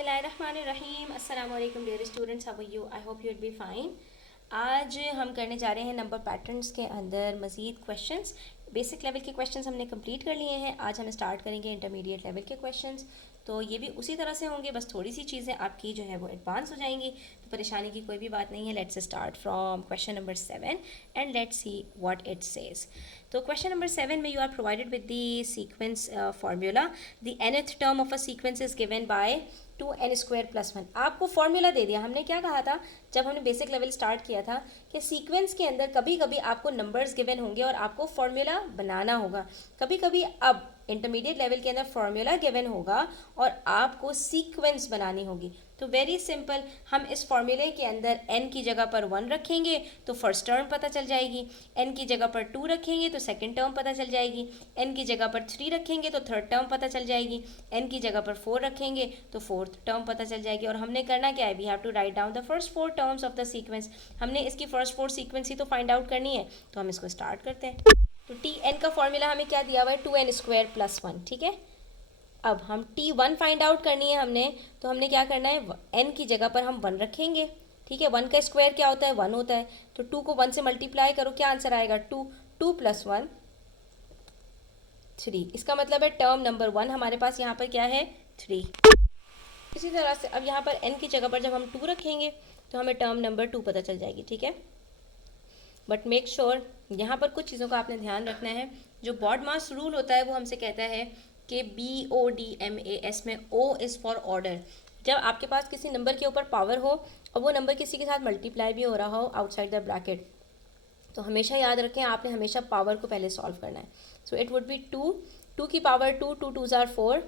बिस्मिल्लाहिर्रहमानिर्रहीम। अस्सलाम वालेकुम dear students, how are you? I hope you will be fine. आज हम करने जा रहे हैं नंबर पैटर्न्स के अंदर मज़ीद क्वेश्चंस। बेसिक लेवल के क्वेश्चंस हमने कंप्लीट कर लिए हैं। आज हम स्टार्ट करेंगे इंटरमीडिएट लेवल के क्वेश्चंस। तो ये भी उसी तरह से होंगे, बस थोड़ी सी चीज़ें आपकी जो है वो एडवांस हो जाएंगी, तो परेशानी की कोई भी बात नहीं है। Let's start from question number 7 and let's see what it says. तो क्वेश्चन नंबर 7 में you are provided with the sequence formula. The nth term of a sequence is given by 2n² + 1। आपको फॉर्मूला दे दिया। हमने क्या कहा था जब हमने बेसिक लेवल स्टार्ट किया था कि सीक्वेंस के अंदर कभी कभी आपको नंबर्स गिवन होंगे और आपको फॉर्मूला बनाना होगा। कभी कभी अब इंटरमीडिएट लेवल के अंदर फॉर्मूला गिवन होगा और आपको सीक्वेंस बनानी होगी। तो वेरी सिंपल, हम इस फॉर्मूले के अंदर n की जगह पर 1 रखेंगे तो फर्स्ट टर्म पता चल जाएगी, n की जगह पर 2 रखेंगे तो सेकंड टर्म पता चल जाएगी, n की जगह पर 3 रखेंगे तो थर्ड टर्म पता चल जाएगी, n की जगह पर 4 रखेंगे तो फोर्थ टर्म पता चल जाएगी। और हमने करना क्या है, we have to write down the first 4 terms of the sequence. हमने इसकी फर्स्ट 4 सीक्वेंस ही तो फाइंड आउट करनी है, तो हम इसको स्टार्ट करते हैं। तो टी एन का फॉर्मूला हमें क्या दिया हुआ है, 2n² + 1। ठीक है, अब हम T1 फाइंड आउट करनी है हमने, तो हमने क्या करना है, n की जगह पर हम 1 रखेंगे। ठीक है, 1 का स्क्वायर क्या होता है, 1 होता है। तो 2 को 1 से मल्टीप्लाई करो, क्या आंसर आएगा, 2। 2 + 1 3। इसका मतलब है टर्म नंबर 1 हमारे पास यहाँ पर क्या है, 3। इसी तरह से अब यहाँ पर n की जगह पर जब हम 2 रखेंगे तो हमें टर्म नंबर 2 पता चल जाएगी। ठीक है, बट मेक श्योर यहाँ पर कुछ चीज़ों का आपने ध्यान रखना है। जो बॉड मास रूल होता है वो हमसे कहता है कि BODMAS में O इज़ फॉर ऑर्डर। जब आपके पास किसी नंबर के ऊपर पावर हो और वो नंबर किसी के साथ मल्टीप्लाई भी हो रहा हो आउटसाइड द ब्रैकेट, तो हमेशा याद रखें आपने हमेशा पावर को पहले सॉल्व करना है। सो इट वुड बी 2 की पावर 2, 2 2s are 4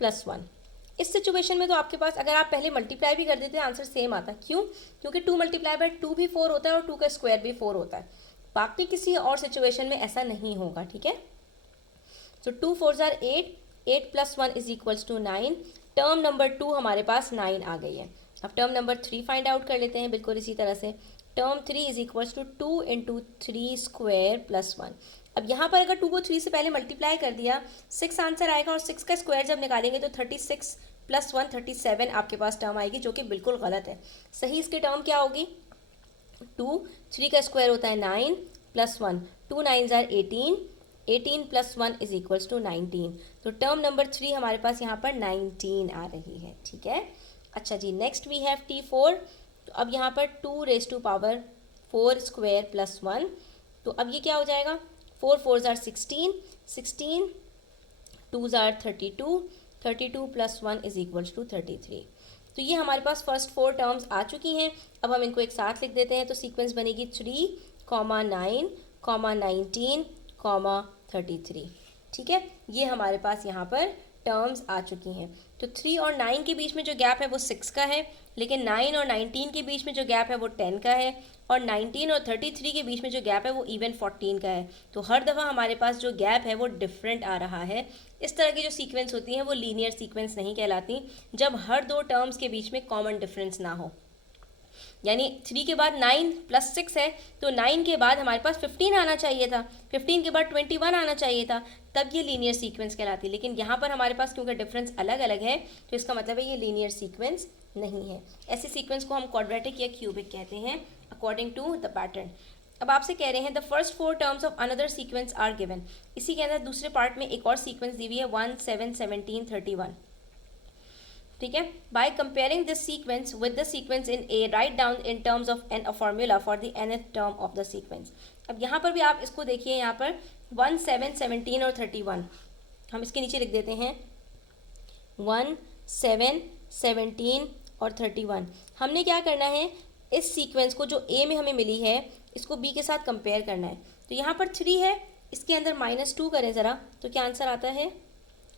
+ 1। इस सिचुएशन में तो आपके पास अगर आप पहले मल्टीप्लाई भी कर देते हैं आंसर सेम आता। क्यों? क्योंकि 2 × 2 भी 4 होता है और 2 का स्क्वायर भी 4 होता है। बाकी किसी और सिचुएशन में ऐसा नहीं होगा। ठीक है, सो 2 4s are 8, 8 + 1 = 9। टर्म नंबर 2 हमारे पास 9 आ गई है। अब टर्म नंबर 3 फाइंड आउट कर लेते हैं बिल्कुल इसी तरह से। टर्म 3 = 2 × 3² + 1। अब यहाँ पर अगर 2 को 3 से पहले मल्टीप्लाई कर दिया 6 आंसर आएगा, और 6 का स्क्वायर जब निकालेंगे तो 36 + 1 37 आपके पास टर्म आएगी, जो कि बिल्कुल गलत है। सही इसकी टर्म क्या होगी, 2, 3 का स्क्वायर होता है 9 + 1, 2 9s are 18, 18 + 1 = 19। तो टर्म नंबर 3 हमारे पास यहाँ पर 19 आ रही है। ठीक है, अच्छा जी, नेक्स्ट वी हैव T4। तो अब यहाँ पर 2⁴² + 1, तो अब ये क्या हो जाएगा, 4 4s are 16, 16 2s are 32, 32 + 1 = 33। तो ये हमारे पास फर्स्ट 4 टर्म्स आ चुकी हैं। अब हम इनको एक साथ लिख देते हैं, तो सीक्वेंस बनेगी 3, 9, 19, 33। ठीक है, ये हमारे पास यहाँ पर टर्म्स आ चुकी हैं। तो 3 और 9 के बीच में जो गैप है वो 6 का है, लेकिन 9 और 19 के बीच में जो गैप है वो 10 का है, और 19 और 33 के बीच में जो गैप है वो इवन 14 का है। तो हर दफ़ा हमारे पास जो गैप है वो डिफरेंट आ रहा है। इस तरह की जो सीक्वेंस होती हैं वो लीनियर सीक्वेंस नहीं कहलाती, जब हर दो टर्म्स के बीच में कॉमन डिफरेंस ना हो। यानी 3 के बाद 9 + 6 है, तो 9 के बाद हमारे पास 15 आना चाहिए था, 15 के बाद 21 आना चाहिए था, तब ये लीनियर सीक्वेंस कहलाती। लेकिन यहाँ पर हमारे पास क्योंकि डिफरेंस अलग अलग है, तो इसका मतलब है ये लीनियर सीक्वेंस नहीं है। ऐसे सीक्वेंस को हम क्वाड्रेटिक या क्यूबिक कहते हैं अकॉर्डिंग टू द पैटर्न। अब आपसे कह रहे हैं the first 4 terms of another sequence are given. इसी के अंदर दूसरे पार्ट में एक और सीक्वेंस दी हुई है 1 7 17 31। ठीक है, by comparing this sequence with the sequence in A write down in terms of n a formula for the nth term of the sequence. अब यहाँ पर भी आप इसको देखिए, यहाँ पर 1 7 17 और 31 हम इसके नीचे लिख देते हैं 1 7 17 और 31। हमने क्या करना है, इस सीक्वेंस को जो ए में हमें मिली है इसको बी के साथ कंपेयर करना है। तो यहाँ पर 3 है, इसके अंदर -2 करें ज़रा, तो क्या आंसर आता है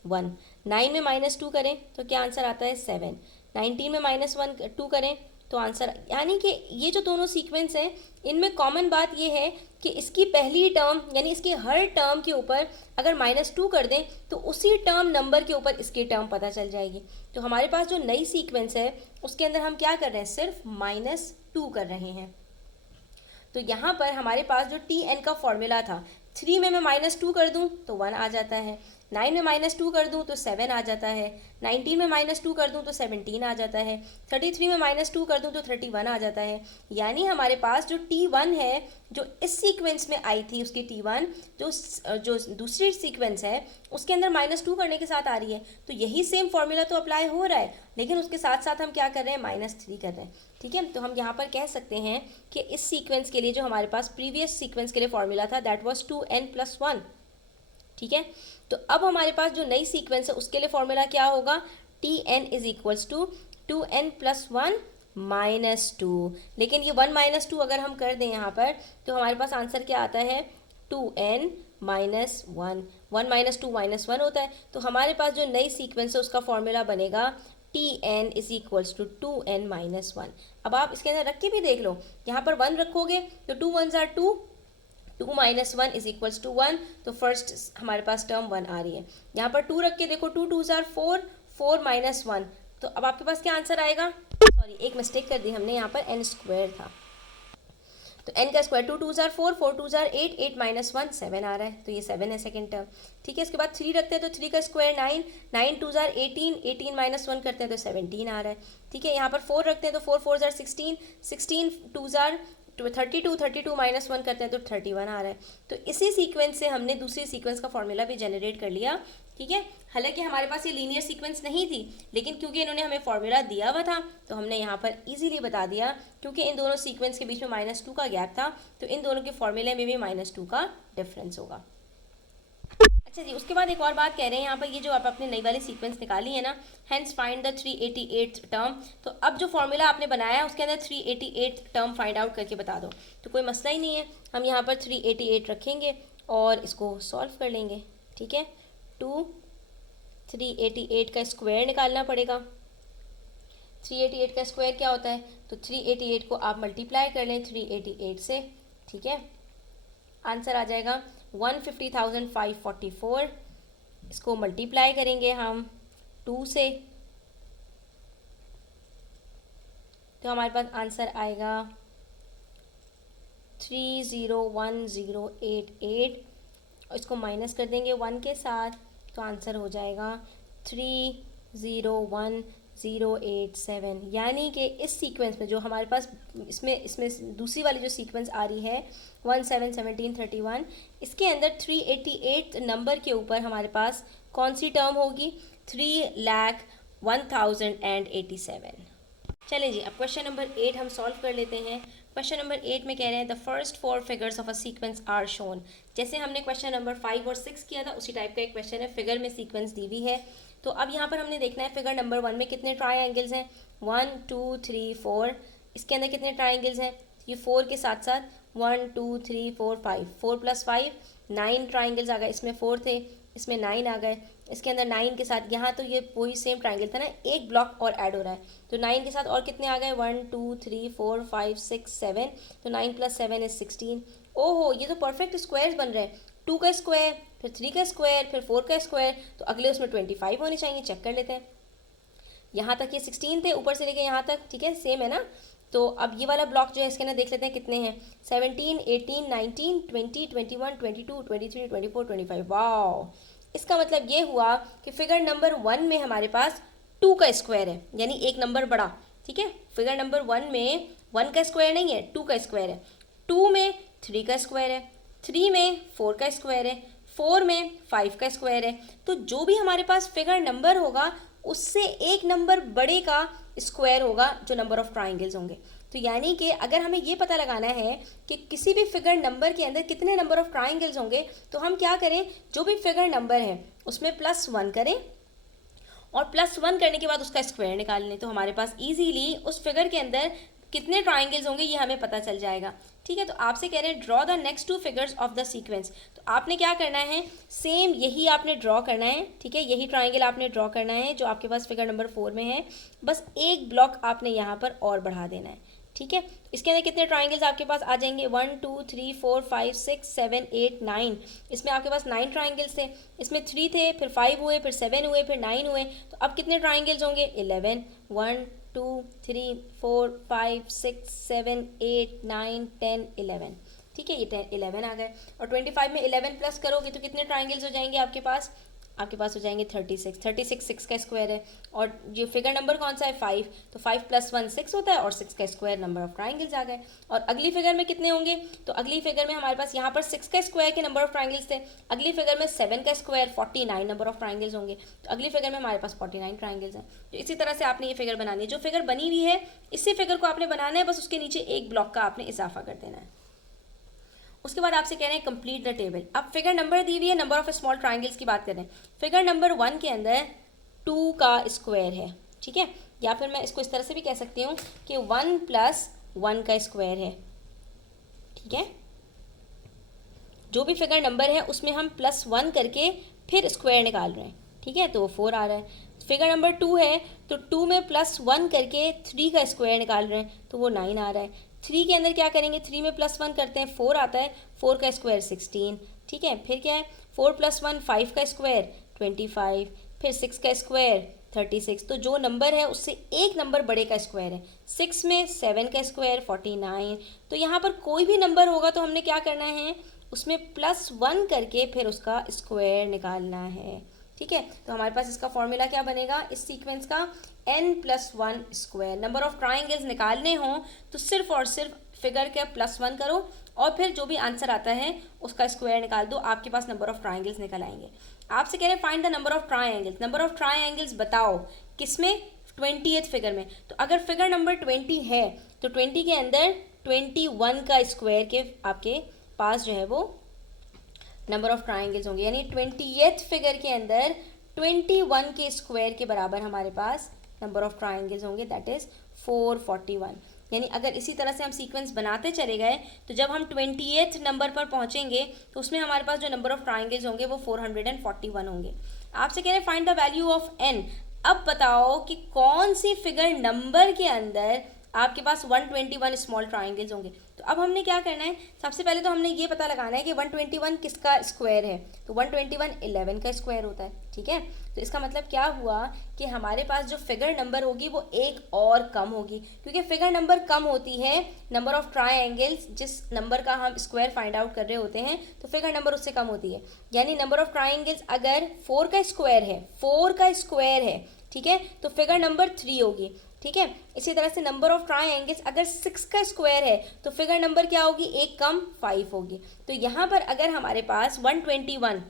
1। 9 में -2 करें तो क्या आंसर आता है 7। 19 में -2 करें तो आंसर, यानी कि ये जो दोनों सीक्वेंस हैं इनमें कॉमन बात ये है कि इसकी पहली टर्म यानी इसकी हर टर्म के ऊपर अगर -2 कर दें तो उसी टर्म नंबर के ऊपर इसकी टर्म पता चल जाएगी। तो हमारे पास जो नई सीक्वेंस है उसके अंदर हम क्या कर रहे हैं, सिर्फ -2 कर रहे हैं। तो यहाँ पर हमारे पास जो Tn का फॉर्मूला था, 3 में मैं -2 कर दूँ तो 1 आ जाता है, 9 में -2 कर दूं तो 7 आ जाता है, 19 में -2 कर दूं तो 17 आ जाता है, 33 में -2 कर दूं तो 31 आ जाता है। यानी हमारे पास जो T1 है, जो इस सीक्वेंस में आई थी उसकी T1, जो दूसरी सीक्वेंस है उसके अंदर -2 करने के साथ आ रही है। तो यही सेम फॉर्मूला तो अप्लाई हो रहा है, लेकिन उसके साथ साथ हम क्या कर रहे हैं, -3 कर रहे हैं। ठीक है, तो हम यहाँ पर कह सकते हैं कि इस सीक्वेंस के लिए जो हमारे पास प्रीवियस सीक्वेंस के लिए फॉर्मूला था, दैट वाज 2n+1। ठीक है, तो अब हमारे पास जो नई सीक्वेंस है उसके लिए फॉर्मूला क्या होगा, Tn is equals to 2n+1 -2। लेकिन ये 1 - 2 अगर हम कर दें यहाँ पर तो हमारे पास आंसर क्या आता है, 2n -1। 1 - 2 -1 होता है। तो हमारे पास जो नई सीक्वेंस है उसका फॉर्मूला बनेगा Tn is equals to 2n -1। अब आप इसके अंदर रख के भी देख लो, यहाँ पर 1 रखोगे तो 2 1s are 2, 2 - 1 is equals to 1, तो फर्स्ट हमारे पास टर्म 1 आ रही है। यहाँ पर 2 रख के देखो, 2 2s are 4, 4 - 1, तो अब आपके पास क्या आंसर आएगा, सॉरी एक मिस्टेक कर दी हमने, यहाँ पर n² था, तो n का square, 2 2s are 4, 4 2s are 8, 8 - 1 7 आ रहा है, तो ये 7 है सेकंड टर्म। ठीक है, इसके बाद 3 रखते हैं तो 3 का स्क्वायर 9, 9 2s are 18, 18 - 1 करते हैं तो 17 आ रहा है। ठीक है, यहाँ पर 4 रखते हैं तो 4 4s are 16, 16 2s are 32, 32 - 1 करते हैं तो 31 आ रहा है। तो इसी सीक्वेंस से हमने दूसरी सीक्वेंस का फॉर्मूला भी जनरेट कर लिया। ठीक है, हालांकि हमारे पास ये लीनियर सीक्वेंस नहीं थी, लेकिन क्योंकि इन्होंने हमें फॉर्मूला दिया हुआ था तो हमने यहाँ पर इजीली बता दिया, क्योंकि इन दोनों सीक्वेंस के बीच में -2 का गैप था, तो इन दोनों के फॉर्मूले में भी -2 का डिफरेंस होगा। अच्छा जी, उसके बाद एक और बात कह रहे हैं यहाँ पर, ये जो आप अपने नई वाली सीक्वेंस निकाली है ना, हेंस फाइंड द 388 टर्म। तो अब जो फॉर्मूला आपने बनाया है उसके अंदर 388 टर्म फाइंड आउट करके बता दो, तो कोई मसला ही नहीं है। हम यहाँ पर 388 रखेंगे और इसको सॉल्व कर लेंगे। ठीक है, 388 का स्क्वायर निकालना पड़ेगा। 388 का स्क्वायर क्या होता है, तो 388 को आप मल्टीप्लाई कर लें 388 से। ठीक है, आंसर आ जाएगा 150,544। इसको मल्टीप्लाई करेंगे हम 2 से, तो हमारे पास आंसर आएगा 301088। और इसको माइनस कर देंगे 1 के साथ, तो आंसर हो जाएगा 301087। यानी कि इस सीक्वेंस में जो हमारे पास इसमें दूसरी वाली जो सीक्वेंस आ रही है 1 7 17 31, इसके अंदर 388 नंबर के ऊपर हमारे पास कौन सी टर्म होगी, 3,01,087। चलें जी, अब क्वेश्चन नंबर 8 हम सॉल्व कर लेते हैं। क्वेश्चन नंबर 8 में कह रहे हैं the first 4 figures of a sequence are shown. जैसे हमने क्वेश्चन नंबर 5 और 6 किया था उसी टाइप का एक क्वेश्चन है, फिगर में सीक्वेंस दी हुई है। तो अब यहाँ पर हमने देखना है फिगर नंबर 1 में कितने ट्राइंगल्स हैं, 1 2 3 4। इसके अंदर कितने ट्राइंगल्स हैं, ये 4 के साथ साथ 1 2 3 4 5, 4 + 5 9 ट्राइंगल्स आ गए। इसमें 4 थे, इसमें 9 आ गए। इसके अंदर 9 के साथ यहाँ तो ये वही सेम ट्राइंगल था ना, एक ब्लॉक और ऐड हो रहा है, तो 9 के साथ और कितने आ गए, 1 2 3 4 5 6 7, तो 9 + 7 इज 16। ओहो, ये तो परफेक्ट स्क्वायर्स बन रहे हैं, 2 का स्क्वायर, फिर 3 का स्क्वायर, फिर 4 का स्क्वायर, तो अगले उसमें 25 होने चाहिए। चेक कर लेते हैं, यहाँ तक ये 16 थे, ऊपर से लेके यहाँ तक, ठीक है सेम है ना। तो अब ये वाला ब्लॉक जो है इसके अंदर देख लेते हैं कितने हैं, 17 18 19 20 21 22 23 24 25। वाओ, इसका मतलब ये हुआ कि फिगर नंबर 1 में हमारे पास 2 का स्क्वायर है, यानी एक नंबर बड़ा। ठीक है, फिगर नंबर 1 में 1 का स्क्वायर नहीं है, 2 का स्क्वायर है। 2 में 3 का स्क्वायर है, 3 में 4 का स्क्वायर है, 4 में 5 का स्क्वायर है। तो जो भी हमारे पास फिगर नंबर होगा उससे एक नंबर बड़े का स्क्वायर होगा जो नंबर ऑफ ट्राइंगल्स होंगे। तो यानी कि अगर हमें ये पता लगाना है कि किसी भी फिगर नंबर के अंदर कितने नंबर ऑफ ट्राइंगल्स होंगे, तो हम क्या करें, जो भी फिगर नंबर है उसमें +1 करें और +1 करने के बाद उसका स्क्वायर निकाल लें, तो हमारे पास इजीली उस फिगर के अंदर कितने ट्राइंगल्स होंगे ये हमें पता चल जाएगा। ठीक है, तो आपसे कह रहे हैं draw the next 2 figures of the sequence. तो आपने क्या करना है, सेम यही आपने ड्रॉ करना है। ठीक है, यही ट्राइंगल आपने ड्रॉ करना है जो आपके पास फिगर नंबर 4 में है, बस एक ब्लॉक आपने यहाँ पर और बढ़ा देना है। ठीक है, इसके अंदर कितने ट्राइंगल्स आपके पास आ जाएंगे, 1 2 3 4 5 6 7 8 9। इसमें आपके पास 9 ट्राइंगल्स थे, इसमें 3 थे, फिर 5 हुए, फिर 7 हुए, फिर 9 हुए, तो अब कितने ट्राइंगल्स होंगे, 11। 1 2 3 4 5 6 7 8 9 10 11। ठीक है, ये 11 आ गए। और 25 में 11 प्लस करोगे तो कितने ट्राइंगल्स हो जाएंगे आपके पास, आपके पास हो जाएंगे 36, 36 6 का स्क्वायर है, और ये फिगर नंबर कौन सा है 5, तो 5 + 1 6 होता है, और 6 का स्क्वायर नंबर ऑफ ट्राइंगल्स आ गए। और अगली फिगर में कितने होंगे, तो अगली फिगर में हमारे पास यहाँ पर 6 का स्क्वायर के नंबर ऑफ ट्राइंगल्स थे, अगली फिगर में 7 का स्क्वायर 49 नंबर ऑफ ट्राइंगल्स होंगे, तो अगली फिगर में हमारे पास 49 ट्राइंगल्स हैं। तो इसी तरह से आपने ये फिगर बनानी है, जो फिगर बनी हुई है इसी फिगर को आपने बनाना है, बस उसके नीचे एक ब्लॉक का आपने इजाफा कर देना है। उसके बाद आपसे कह रहे हैं कंप्लीट द टेबल। अब फिगर नंबर दी हुई है, नंबर ऑफ स्मॉल ट्राइंगल्स की बात कर रहे हैं। फिगर नंबर 1 के अंदर 2 का स्क्वायर है, ठीक है, या फिर मैं इसको इस तरह से भी कह सकती हूँ कि 1 + 1 का स्क्वायर है, ठीक है। जो भी फिगर नंबर है उसमें हम +1 करके फिर स्क्वायर निकाल रहे हैं, ठीक है, तो वो 4 आ रहा है। फिगर नंबर 2 है, तो 2 में +1 करके 3 का स्क्वायर निकाल रहे हैं, तो वो 9 आ रहा है। 3 के अंदर क्या करेंगे, 3 में +1 करते हैं 4 आता है, 4 का स्क्वायर 16, ठीक है। फिर क्या है, 4 + 1 5 का स्क्वायर 25, फिर 6 का स्क्वायर 36। तो जो नंबर है उससे एक नंबर बड़े का स्क्वायर है, 6 में 7 का स्क्वायर 49। तो यहाँ पर कोई भी नंबर होगा तो हमने क्या करना है, उसमें +1 करके फिर उसका स्क्वायर निकालना है, ठीक है। तो हमारे पास इसका फॉर्मूला क्या बनेगा इस सीक्वेंस का, n+1 square. Number of triangles निकालने हों तो सिर्फ और सिर्फ फिगर के +1 करो और फिर जो भी आंसर आता है उसका स्क्वायर निकाल दो, आपके पास नंबर ऑफ ट्राइंगल्स निकल आएंगे। आपसे कह रहे हैं find the number of triangles. Number of triangles बताओ किसमें, 20th फिगर में। तो अगर फिगर नंबर 20 है तो 20 के अंदर 21 का स्क्वायर के आपके पास जो है वो नंबर ऑफ ट्राइंगल्स होंगे, यानी 20th फिगर के अंदर 21 के स्क्वायर के बराबर हमारे पास नंबर ऑफ ट्राइंगल्स होंगे, दैट इज 441। यानी अगर इसी तरह से हम सीक्वेंस बनाते चले गए तो जब हम 20th नंबर पर पहुंचेंगे तो उसमें हमारे पास जो नंबर ऑफ ट्राइंगल्स होंगे वो 441 होंगे। आपसे कह रहे हैं find the value of n। अब बताओ कि कौन सी फिगर नंबर के अंदर आपके पास 121 स्मॉल ट्राइंगल्स होंगे। तो अब हमने क्या करना है, सबसे पहले तो हमने ये पता लगाना है कि 121 किसका स्क्वायर है, तो 121 11 का स्क्वायर होता है, ठीक है। तो इसका मतलब क्या हुआ कि हमारे पास जो फिगर नंबर होगी वो एक और कम होगी, क्योंकि फिगर नंबर कम होती है नंबर ऑफ ट्राइंगल्स जिस नंबर का हम स्क्वायर फाइंड आउट कर रहे होते हैं, तो फिगर नंबर उससे कम होती है। यानी नंबर ऑफ ट्राइंगल्स अगर 4 का स्क्वायर है, 4 का स्क्वायर है, ठीक है, तो फिगर नंबर 3 होगी, ठीक है। इसी तरह से नंबर ऑफ ट्राइंगल्स अगर 6 का स्क्वायर है तो फिगर नंबर क्या होगी, एक कम 5 होगी। तो यहाँ पर अगर हमारे पास 121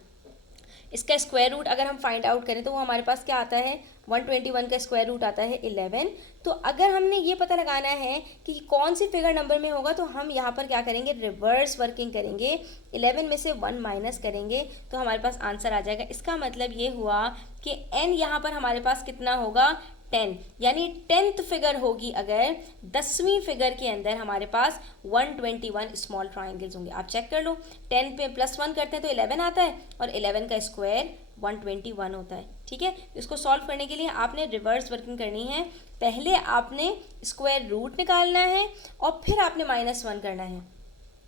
इसका स्क्वायर रूट अगर हम फाइंड आउट करें तो वो हमारे पास क्या आता है, 121 का स्क्वायर रूट आता है 11। तो अगर हमने ये पता लगाना है कि कौन सी फिगर नंबर में होगा तो हम यहाँ पर क्या करेंगे, रिवर्स वर्किंग करेंगे, 11 में से 1 माइनस करेंगे तो हमारे पास आंसर आ जाएगा। इसका मतलब ये हुआ कि n यहाँ पर हमारे पास कितना होगा, 10, यानी 10th फिगर होगी अगर 10वीं फिगर के अंदर हमारे पास 121 स्मॉल ट्राइंगल्स होंगे। आप चेक कर लो, 10 पे +1 करते हैं तो 11 आता है और 11 का स्क्वायर 121 होता है, ठीक है। इसको सॉल्व करने के लिए आपने रिवर्स वर्किंग करनी है, पहले आपने स्क्वायर रूट निकालना है और फिर आपने -1 करना है।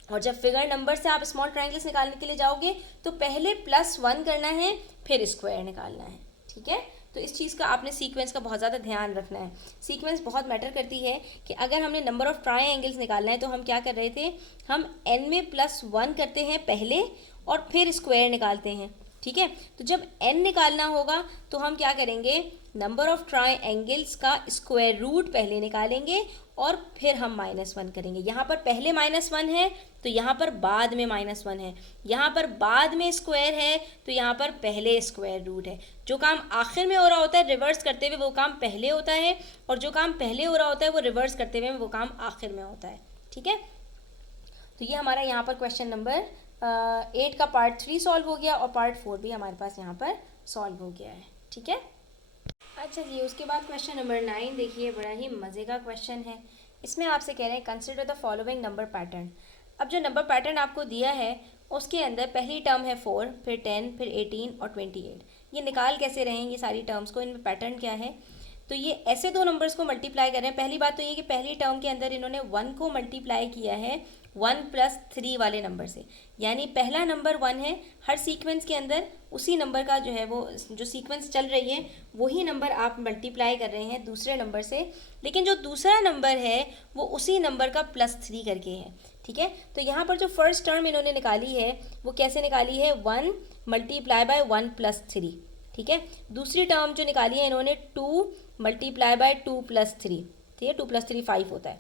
और जब फिगर नंबर से आप स्मॉल ट्राइंगल्स निकालने के लिए जाओगे तो पहले +1 करना है फिर स्क्वायर निकालना है, ठीक है। तो इस चीज़ का आपने सीक्वेंस का बहुत ज़्यादा ध्यान रखना है। सीक्वेंस बहुत मैटर करती है कि अगर हमने नंबर ऑफ ट्राइंगल्स निकालना है तो हम क्या कर रहे थे, हम n में +1 करते हैं पहले और फिर स्क्वायर निकालते हैं, ठीक है। तो जब n निकालना होगा तो हम क्या करेंगे, नंबर ऑफ ट्राइंगल्स का स्क्वायर रूट पहले निकालेंगे और फिर हम -1 करेंगे। यहाँ पर पहले -1 है तो यहाँ पर बाद में -1 है, यहाँ पर बाद में स्क्वायर है तो यहाँ पर पहले स्क्वायर रूट है। जो काम आखिर में हो रहा होता है रिवर्स करते हुए वो काम पहले होता है, और जो काम पहले हो रहा होता है वो रिवर्स करते हुए वो काम आखिर में होता है, ठीक है। तो ये हमारा यहाँ पर क्वेश्चन नंबर 8 का पार्ट 3 सॉल्व हो गया और पार्ट 4 भी हमारे पास यहाँ पर सॉल्व हो गया है, ठीक है। अच्छा जी, उसके बाद क्वेश्चन नंबर 9 देखिए, बड़ा ही मज़े का क्वेश्चन है। इसमें आपसे कह रहे हैं consider the following number pattern. अब जो नंबर पैटर्न आपको दिया है उसके अंदर पहली टर्म है 4, फिर 10, फिर 18 और 28। ये निकाल कैसे रहे हैं ये सारी टर्म्स को, इनमें पैटर्न क्या है। तो ये ऐसे दो नंबर्स को मल्टीप्लाई कर रहे हैं। पहली बात तो ये कि पहली टर्म के अंदर इन्होंने 1 को मल्टीप्लाई किया है 1 + 3 वाले नंबर से, यानी पहला नंबर 1 है, हर सीक्वेंस के अंदर उसी नंबर का जो है वो जो सीक्वेंस चल रही है वही नंबर आप मल्टीप्लाई कर रहे हैं दूसरे नंबर से, लेकिन जो दूसरा नंबर है वो उसी नंबर का +3 करके है, ठीक है। तो यहाँ पर जो फर्स्ट टर्म इन्होंने निकाली है वो कैसे निकाली है, 1 × 1 + 3, ठीक है। दूसरी टर्म जो निकाली है इन्होंने 2 मल्टीप्लाई बाय 2 प्लस 3, ठीक है, 2 प्लस 3 5 होता है।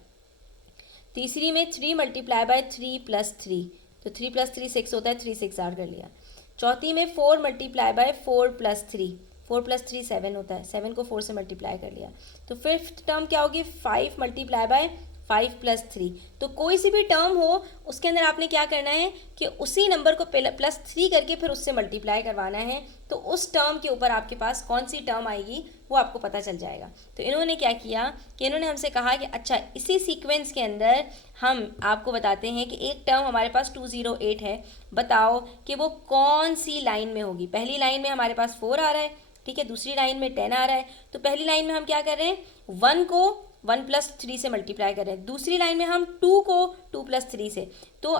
तीसरी में 3 मल्टीप्लाई बाय 3 प्लस 3, तो 3 प्लस 3 6 होता है, 3 6 8 कर लिया। चौथी में 4 मल्टीप्लाई बाय 4 प्लस 3, 4 प्लस 3 7 होता है, 7 को 4 से मल्टीप्लाई कर लिया। तो फिफ्थ टर्म क्या होगी, 5 मल्टीप्लाई बाय 5 प्लस 3। तो कोई सी भी टर्म हो उसके अंदर आपने क्या करना है कि उसी नंबर को प्लस 3 करके फिर उससे मल्टीप्लाई करवाना है, तो उस टर्म के ऊपर आपके पास कौन सी टर्म आएगी वो आपको पता चल जाएगा। तो इन्होंने क्या किया कि इन्होंने हमसे कहा कि अच्छा इसी सीक्वेंस के अंदर हम आपको बताते हैं कि एक टर्म हमारे पास 208 है, बताओ कि वो कौन सी लाइन में होगी। पहली लाइन में हमारे पास 4 आ रहा है, ठीक है, दूसरी लाइन में 10 आ रहा है। तो पहली लाइन में हम क्या कर रहे हैं, 1 को 1 प्लस 3 से मल्टीप्लाई कर रहे हैं, दूसरी लाइन में हम 2 को 2 प्लस 3 से। तो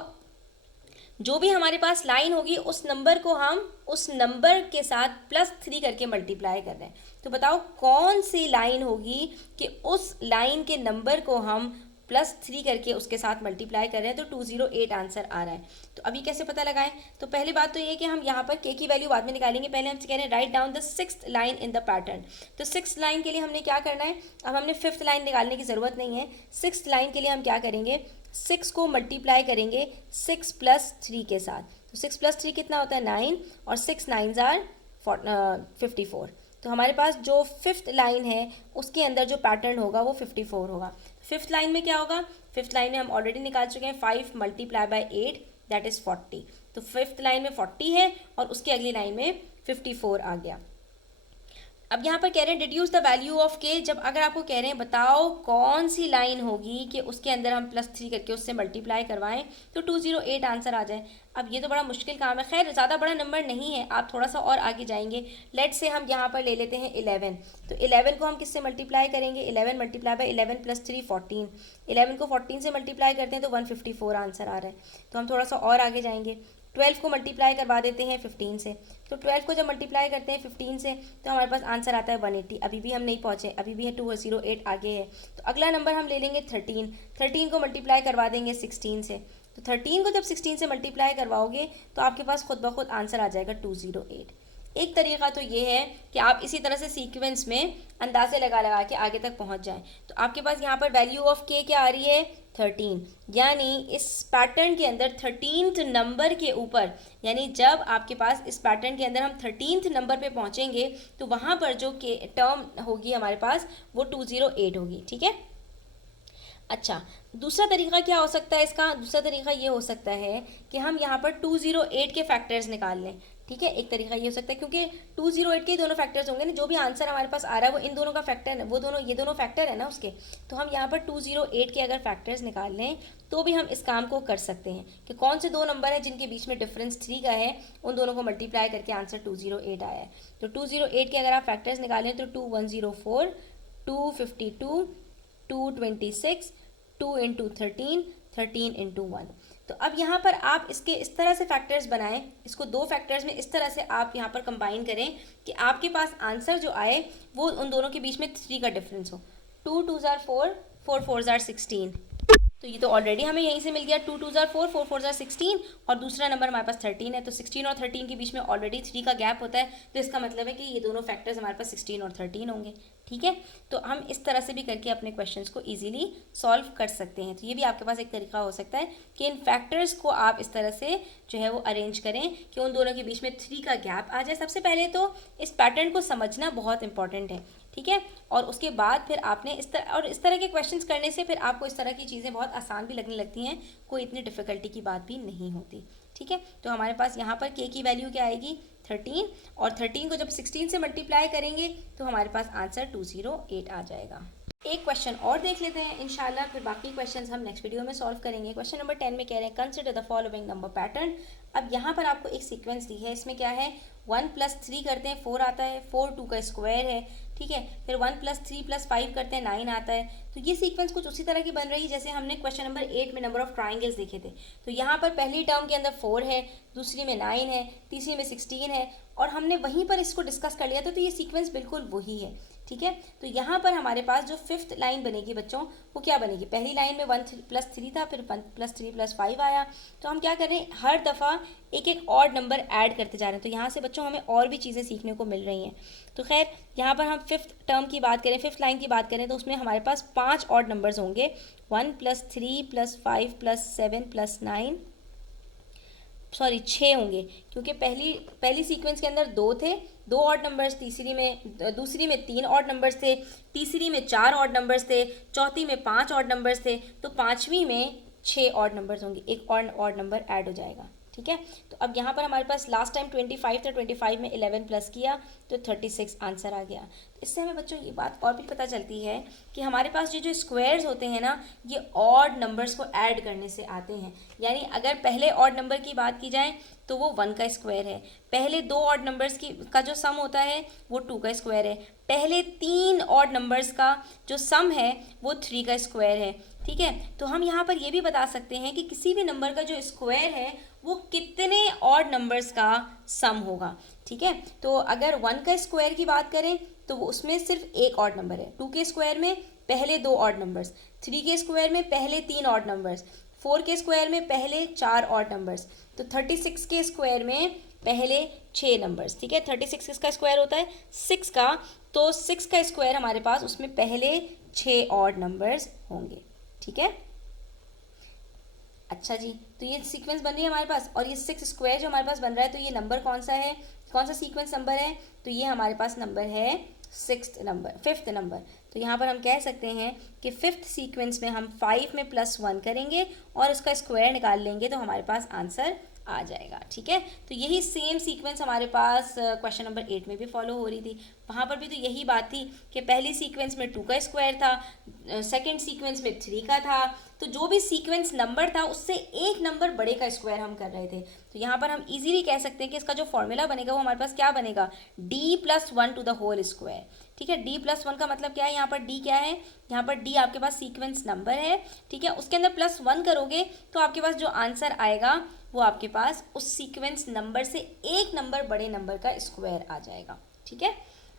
जो भी हमारे पास लाइन होगी उस नंबर को हम उस नंबर के साथ प्लस 3 करके मल्टीप्लाई कर रहे हैं। तो बताओ कौन सी लाइन होगी कि उस लाइन के नंबर को हम प्लस 3 करके उसके साथ मल्टीप्लाई कर रहे हैं। तो 208 आंसर आ रहा है। तो अभी कैसे पता लगाएं, तो पहली बात तो ये कि हम यहाँ पर के की वैल्यू बाद में निकालेंगे, पहले हम कह रहे हैं right down the 6th line in the pattern. तो 6th लाइन के लिए हमने क्या करना है, अब हमने 5th लाइन निकालने की ज़रूरत नहीं है। 6th लाइन के लिए हम क्या करेंगे, 6 को मल्टीप्लाई करेंगे 6 प्लस 3 के साथ। तो 6 प्लस 3 कितना होता है 9, और 6 9s आर 54। तो हमारे पास जो 5th लाइन है उसके अंदर जो पैटर्न होगा वो 54 होगा। 5th लाइन में क्या होगा, 5th लाइन में हम ऑलरेडी निकाल चुके हैं, 5 मल्टीप्लाई बाय 8 दैट इज़ 40। तो 5th लाइन में 40 है और उसकी अगली लाइन में 54 आ गया। अब यहाँ पर कह रहे हैं डिड्यूस द वैल्यू ऑफ के, जब अगर आपको कह रहे हैं बताओ कौन सी लाइन होगी कि उसके अंदर हम प्लस 3 करके उससे मल्टीप्लाई करवाएं तो 208 आंसर आ जाए। अब ये तो बड़ा मुश्किल काम है, खैर ज़्यादा बड़ा नंबर नहीं है, आप थोड़ा सा और आगे जाएंगे। लेट से हम यहाँ पर ले लेते हैं 11। तो 11 को हम किससे मल्टीप्लाई करेंगे, 11 मल्टीप्लाई बाई 11 प्लस 3 14। 11 को 14 से मल्टीप्लाई करते हैं तो 154 आंसर आ रहा है। तो हम थोड़ा सा और आगे जाएंगे, 12 को मल्टीप्लाई करवा देते हैं 15 से। तो 12 को जब मल्टीप्लाई करते हैं 15 से तो हमारे पास आंसर आता है 180। अभी भी हम नहीं पहुँचे, अभी भी है 208 आगे है। तो अगला नंबर हम ले लेंगे 13। 13 को मल्टीप्लाई करवा देंगे 16 से। तो 13 को जब 16 से मल्टीप्लाई करवाओगे तो आपके पास खुद ब खुद आंसर आ जाएगा 208। एक तरीका तो ये है कि आप इसी तरह से सीक्वेंस में अंदाजे लगा लगा के आगे तक पहुंच जाएं। तो आपके पास यहाँ पर वैल्यू ऑफ के क्या आ रही है 13, यानी इस पैटर्न के अंदर 13th नंबर के ऊपर, यानी जब आपके पास इस पैटर्न के अंदर हम 13th नंबर पे पहुंचेंगे तो वहाँ पर जो के टर्म होगी हमारे पास वो 208 होगी, ठीक है। अच्छा, दूसरा तरीका क्या हो सकता है इसका, दूसरा तरीका ये हो सकता है कि हम यहाँ पर 208 के फैक्टर्स निकाल लें, ठीक है। एक तरीका ये हो सकता है क्योंकि 208 के ही दोनों फैक्टर्स होंगे ना, जो भी आंसर हमारे पास आ रहा है वो इन दोनों का फैक्टर है, वो दोनों ये दोनों फैक्टर है ना उसके। तो हम यहाँ पर 208 के अगर फैक्टर्स निकाल लें तो भी हम इस काम को कर सकते हैं कि कौन से दो नंबर हैं जिनके बीच में डिफरेंस 3 का है, उन दोनों को मल्टीप्लाई करके आंसर 208 आया है। तो 208 के अगर आप फैक्टर्स निकालें तो 2104, 252, 226, 2 इंटू 13, 13 इंटू 1। तो अब यहाँ पर आप इसके इस तरह से फैक्टर्स बनाएं, इसको दो फैक्टर्स में इस तरह से आप यहाँ पर कंबाइन करें कि आपके पास आंसर जो आए वो उन दोनों के बीच में 3 का डिफरेंस हो। 2 2s are 4, 4 4s are 16। तो ये तो ऑलरेडी हमें यहीं से मिल गया, 2 2s are 4, 4 4s are 16, और दूसरा नंबर हमारे पास 13 है। तो 16 और 13 के बीच में ऑलरेडी 3 का गैप होता है, तो इसका मतलब है कि ये दोनों फैक्टर्स हमारे पास 16 और 13 होंगे, ठीक है। तो हम इस तरह से भी करके अपने क्वेश्चंस को इजीली सॉल्व कर सकते हैं। तो ये भी आपके पास एक तरीका हो सकता है कि इन फैक्टर्स को आप इस तरह से जो है वो अरेंज करें कि उन दोनों के बीच में 3 का गैप आ जाए। सबसे पहले तो इस पैटर्न को समझना बहुत इंपॉर्टेंट है, ठीक है, और उसके बाद फिर आपने इस तरह के क्वेश्चंस करने से फिर आपको इस तरह की चीज़ें बहुत आसान भी लगने लगती हैं, कोई इतनी डिफ़िकल्टी की बात भी नहीं होती, ठीक है। तो हमारे पास यहाँ पर के की वैल्यू क्या आएगी 13, और 13 को जब 16 से मल्टीप्लाई करेंगे तो हमारे पास आंसर 208 आ जाएगा। एक क्वेश्चन और देख लेते हैं इंशाल्लाह, फिर बाकी क्वेश्चंस हम नेक्स्ट वीडियो में सॉल्व करेंगे। क्वेश्चन नंबर 10 में कह रहे हैं consider the following number pattern. अब यहाँ पर आपको एक सीक्वेंस दी है, इसमें क्या है 1 प्लस 3 करते हैं 4 आता है, 4 2 का स्क्वायर है, ठीक है। फिर 1 प्लस 3 प्लस 5 करते हैं 9 आता है। तो ये सीक्वेंस कुछ उसी तरह की बन रही है जैसे हमने क्वेश्चन नंबर 8 में नंबर ऑफ ट्राइंगल्स देखे थे। तो यहाँ पर पहली टर्म के अंदर 4 है, दूसरी में 9 है, तीसरी में 16 है, और हमने वहीं पर इसको डिस्कस कर लिया था। तो ये सीक्वेंस बिल्कुल वही है, ठीक है। तो यहाँ पर हमारे पास जो फिफ्थ लाइन बनेगी बच्चों, वो क्या बनेगी, पहली लाइन में 1+3 था, फिर 1+3+5 आया, तो हम क्या कर रहे हैं, हर दफ़ा एक एक ऑड नंबर ऐड करते जा रहे हैं। तो यहाँ से बच्चों हमें और भी चीज़ें सीखने को मिल रही हैं। तो खैर यहाँ पर हम फिफ्थ टर्म की बात करें, फिफ्थ लाइन की बात करें, तो उसमें हमारे पास 5 ऑड नंबर्स होंगे, 1+3+5+7+9, सॉरी 6 होंगे, क्योंकि पहली सीक्वेंस के अंदर 2 थे, 2 ऑड नंबर्स, दूसरी में 3 ऑड नंबर्स थे, तीसरी में 4 ऑड नंबर्स थे, चौथी में 5 ऑड नंबर्स थे, तो पाँचवीं में 6 ऑड नंबर्स होंगे, एक और ऑड नंबर ऐड हो जाएगा। ठीक है। तो अब यहाँ पर हमारे पास लास्ट टाइम 25 था, 25 में 11 प्लस किया तो 36 आंसर आ गया। तो इससे हमें बच्चों ये बात और भी पता चलती है कि हमारे पास जो स्क्वायर्स होते हैं ना, ये ऑड नंबर्स को ऐड करने से आते हैं। यानी अगर पहले ऑड नंबर की बात की जाए तो वो 1 का स्क्वायर है, पहले 2 ऑड नंबर्स का जो सम होता है वो 2 का स्क्वायर है, पहले 3 ऑड नंबर्स का जो सम है वो 3 का स्क्वायर है। ठीक है। तो हम यहाँ पर ये भी बता सकते हैं कि किसी भी नंबर का जो स्क्वायर है वो कितने ऑड नंबर्स का सम होगा। ठीक है। तो अगर 1 का स्क्वायर की बात करें तो उसमें सिर्फ एक ऑड नंबर है, 2 के स्क्वायर में पहले 2 ऑड नंबर्स, 3 के स्क्वायर में पहले 3 ऑड नंबर्स, 4 के स्क्वायर में पहले 4 ऑड नंबर्स, तो 36 के स्क्वायर में पहले 6 नंबर्स। ठीक है। 36 किसका स्क्वायर होता है, 6 का, तो 6 का स्क्वायर हमारे पास उसमें पहले 6 ऑड नंबर्स होंगे। ठीक है। अच्छा जी, तो ये सीक्वेंस बन रही है हमारे पास, और ये 6 स्क्वायर जो हमारे पास बन रहा है, तो ये नंबर कौन सा है, कौन सा सीक्वेंस नंबर है, तो ये हमारे पास नंबर है फिफ्थ नंबर। तो यहाँ पर हम कह सकते हैं कि फिफ्थ सीक्वेंस में हम 5 में +1 करेंगे और उसका स्क्वायर निकाल लेंगे तो हमारे पास आंसर आ जाएगा। ठीक है। तो यही सेम सीक्वेंस हमारे पास क्वेश्चन नंबर 8 में भी फॉलो हो रही थी। वहाँ पर भी तो यही बात थी कि पहली सीक्वेंस में 2 का स्क्वायर था, सेकंड सीक्वेंस में 3 का था, तो जो भी सीक्वेंस नंबर था उससे एक नंबर बड़े का स्क्वायर हम कर रहे थे। तो यहाँ पर हम इजीली कह सकते हैं कि इसका जो फॉर्मूला बनेगा वो हमारे पास क्या बनेगा, d+1 ठीक है। d+1 का मतलब क्या है, यहाँ पर d क्या है, यहाँ पर d आपके पास सीक्वेंस नंबर है। ठीक है। उसके अंदर +1 करोगे तो आपके पास जो आंसर आएगा वो आपके पास उस सीक्वेंस नंबर से एक नंबर बड़े नंबर का स्क्वायर आ जाएगा। ठीक है।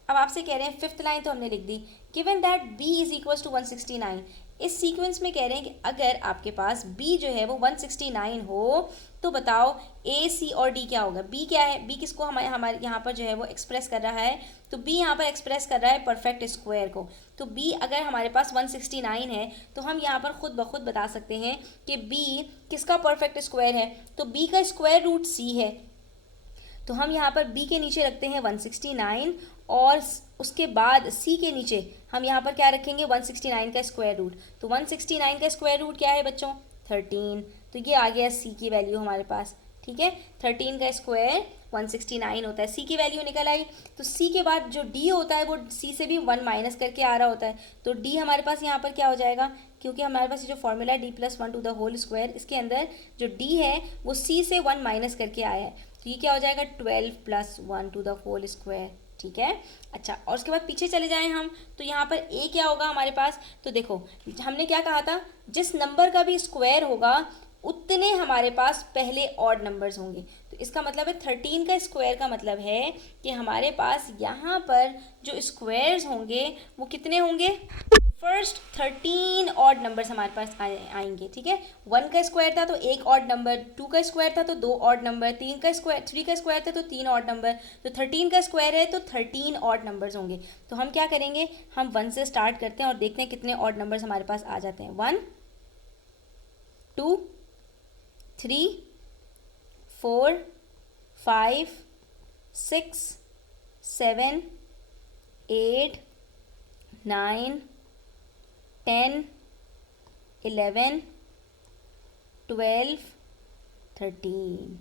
अब आपसे कह रहे हैं फिफ्थ लाइन तो हमने लिख दी, गिवन दैट b = 169, इस सीक्वेंस में कह रहे हैं कि अगर आपके पास b जो है वो 169 हो तो बताओ a, c और d क्या होगा। b क्या है, b किसको हमारे यहाँ पर जो है वो एक्सप्रेस कर रहा है, तो b यहाँ पर एक्सप्रेस कर रहा है परफेक्ट स्क्वायर को। तो b अगर हमारे पास 169 है तो हम यहाँ पर खुद ब खुद बता सकते हैं कि b किसका परफेक्ट स्क्वायर है, तो b का स्क्वायर रूट c है। तो हम यहाँ पर b के नीचे रखते हैं 169 और उसके बाद c के नीचे हम यहाँ पर क्या रखेंगे, 169 का स्क्वायर रूट। तो 169 का स्क्वायर रूट क्या है बच्चों, 13। तो ये आ गया c की वैल्यू हमारे पास। ठीक है। 13 का स्क्वायर 169 होता है, c की वैल्यू निकल आई। तो c के बाद जो d होता है वो c से भी 1 माइनस करके आ रहा होता है, तो d हमारे पास यहाँ पर क्या हो जाएगा, क्योंकि हमारे पास जो फॉर्मूला है d+1 इसके अंदर जो d है वो c से 1 माइनस करके आया है, तो ये क्या हो जाएगा 12+1 ठीक है। अच्छा, और उसके बाद पीछे चले जाएं हम तो यहाँ पर a क्या होगा हमारे पास, तो देखो हमने क्या कहा था, जिस नंबर का भी स्क्वायर होगा उतने हमारे पास पहले ऑड नंबर्स होंगे। तो इसका मतलब है 13 का स्क्वायर का मतलब है कि हमारे पास यहाँ पर जो स्क्वायर्स होंगे वो कितने होंगे, फर्स्ट 13 ऑड नंबर्स हमारे पास आएंगे। ठीक है। 1 का स्क्वायर था तो एक ऑड नंबर, 2 का स्क्वायर था तो 2 ऑड नंबर, 3 का स्क्वायर था तो 3 ऑड नंबर, तो 13 का स्क्वायर है तो 13 ऑड नंबर्स होंगे। तो हम क्या करेंगे, हम 1 से स्टार्ट करते हैं और देखते हैं कितने ऑड नंबर्स हमारे पास आ जाते हैं। 1 2 3 4 5 6 7 8 9 10 11 12 13।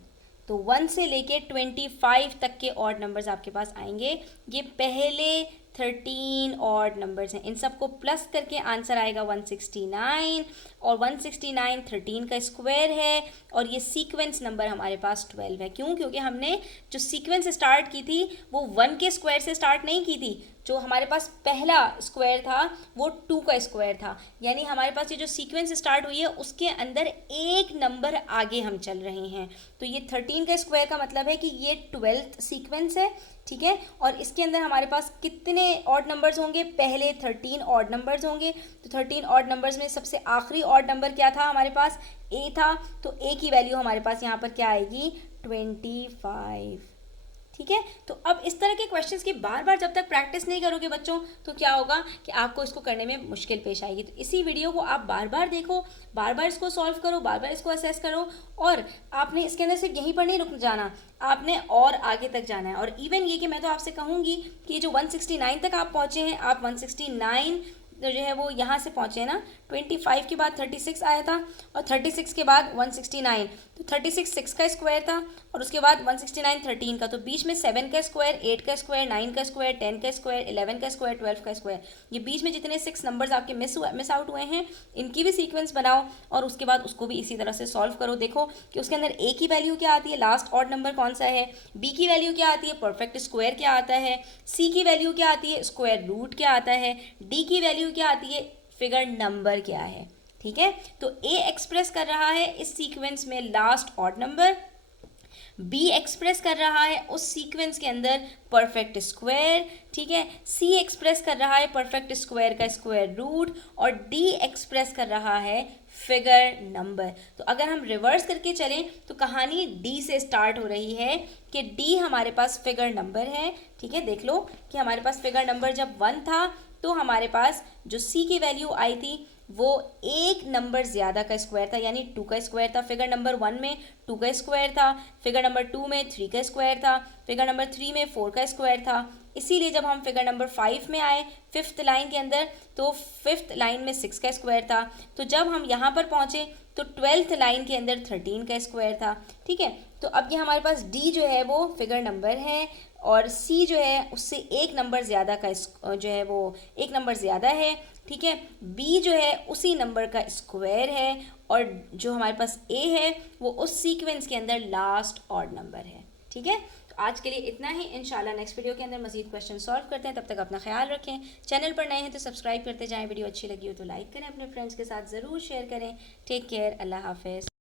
तो 1 से लेके 25 तक के ऑड नंबर्स आपके पास आएंगे। ये पहले 13 ऑड नंबर्स हैं, इन सबको प्लस करके आंसर आएगा 169, और 169 13 का स्क्वायर है, और ये सीक्वेंस नंबर हमारे पास 12 है। क्यों, क्योंकि हमने जो सीक्वेंस स्टार्ट की थी वो 1 के स्क्वायर से स्टार्ट नहीं की थी, जो हमारे पास पहला स्क्वायर था वो 2 का स्क्वायर था, यानी हमारे पास ये जो सीक्वेंस स्टार्ट हुई है उसके अंदर एक नंबर आगे हम चल रहे हैं। तो ये 13 का स्क्वायर का मतलब है कि ये 12th सीक्वेंस है, ठीक है। और इसके अंदर हमारे पास कितने ऑड नंबर्स होंगे, पहले 13 ऑड नंबर्स होंगे। तो 13 ऑड नंबर्स में सबसे आखिरी ऑड नंबर क्या था हमारे पास, ए था। तो ए की वैल्यू हमारे पास यहाँ पर क्या आएगी, 25, ठीक है। तो अब इस तरह के क्वेश्चंस की बार बार जब तक प्रैक्टिस नहीं करोगे बच्चों तो क्या होगा कि आपको इसको करने में मुश्किल पेश आएगी। तो इसी वीडियो को आप बार बार देखो, बार बार इसको सॉल्व करो, बार बार इसको असेस करो, और आपने इसके अंदर सिर्फ यहीं पर नहीं रुक जाना, आपने और आगे तक जाना है। और इवन ये कि मैं तो आपसे कहूँगी कि जो 169 तक आप पहुँचे हैं, आप 169 तो जो है वो यहाँ से पहुँचे ना, 25 के बाद 36 आया था और 36 के बाद 169, तो 36 6 का स्क्वायर था और उसके बाद 169 13 का, तो बीच में 7 का स्क्वायर, 8 का स्क्वायर, 9 का स्क्वायर, 10 का स्क्वायर, 11 का स्क्वायर, 12 का स्क्वायर, ये बीच में जितने 6 नंबर्स आपके मिस आउट हुए हैं इनकी भी सीक्वेंस बनाओ और उसके बाद उसको भी इसी तरह से सॉल्व करो। देखो कि उसके अंदर ए की वैल्यू क्या आती है, लास्ट ऑड नंबर कौन सा है, बी की वैल्यू क्या आती है, परफेक्ट स्क्वायर क्या आता है, सी की वैल्यू क्या आती है, स्क्वायर रूट क्या आता है, डी की वैल्यू क्या आती है, फिगर नंबर क्या है, ठीक है। तो ए एक्सप्रेस कर रहा है इस सीक्वेंस में last odd number, be express कर रहा है उस सीक्वेंस के अंदर परफेक्ट स्क्वायर, ठीक है, सी एक्सप्रेस कर रहा है परफेक्ट स्क्वायर का स्क्वायर रूट, और डी एक्सप्रेस कर रहा है फिगर नंबर। तो अगर हम रिवर्स करके चलें तो कहानी डी से स्टार्ट हो रही है कि डी हमारे पास फिगर नंबर है, ठीक है। देख लो कि हमारे पास फिगर नंबर जब 1 था तो हमारे पास जो सी की वैल्यू आई थी वो एक नंबर ज़्यादा का स्क्वायर था, यानी 2 का स्क्वायर था। फिगर नंबर 1 में 2 का स्क्वायर था, फिगर नंबर 2 में 3 का स्क्वायर था, फिगर नंबर 3 में 4 का स्क्वायर था। इसीलिए जब हम फिगर नंबर 5 में आए 5th लाइन के अंदर तो 5th लाइन में 6 का स्क्वायर था। तो जब हम यहाँ पर पहुँचे तो 12th लाइन के अंदर 13 का स्क्वायर था, ठीक है। तो अब ये हमारे पास डी जो है वो फिगर नंबर है और सी जो है उससे एक नंबर ज़्यादा का जो है वो एक नंबर ज़्यादा है, ठीक है। बी जो है उसी नंबर का स्क्वायर है और जो हमारे पास ए है वो उस सीक्वेंस के अंदर लास्ट ऑड नंबर है, ठीक है। तो आज के लिए इतना ही, इंशाल्लाह नेक्स्ट वीडियो के अंदर मजीद क्वेश्चन सॉल्व करते हैं। तब तक अपना ख्याल रखें, चैनल पर नए हैं तो सब्सक्राइब करते जाएं, वीडियो अच्छी लगी हो तो लाइक करें, अपने फ्रेंड्स के साथ ज़रूर शेयर करें। टेक केयर, अल्लाह हाफिज़।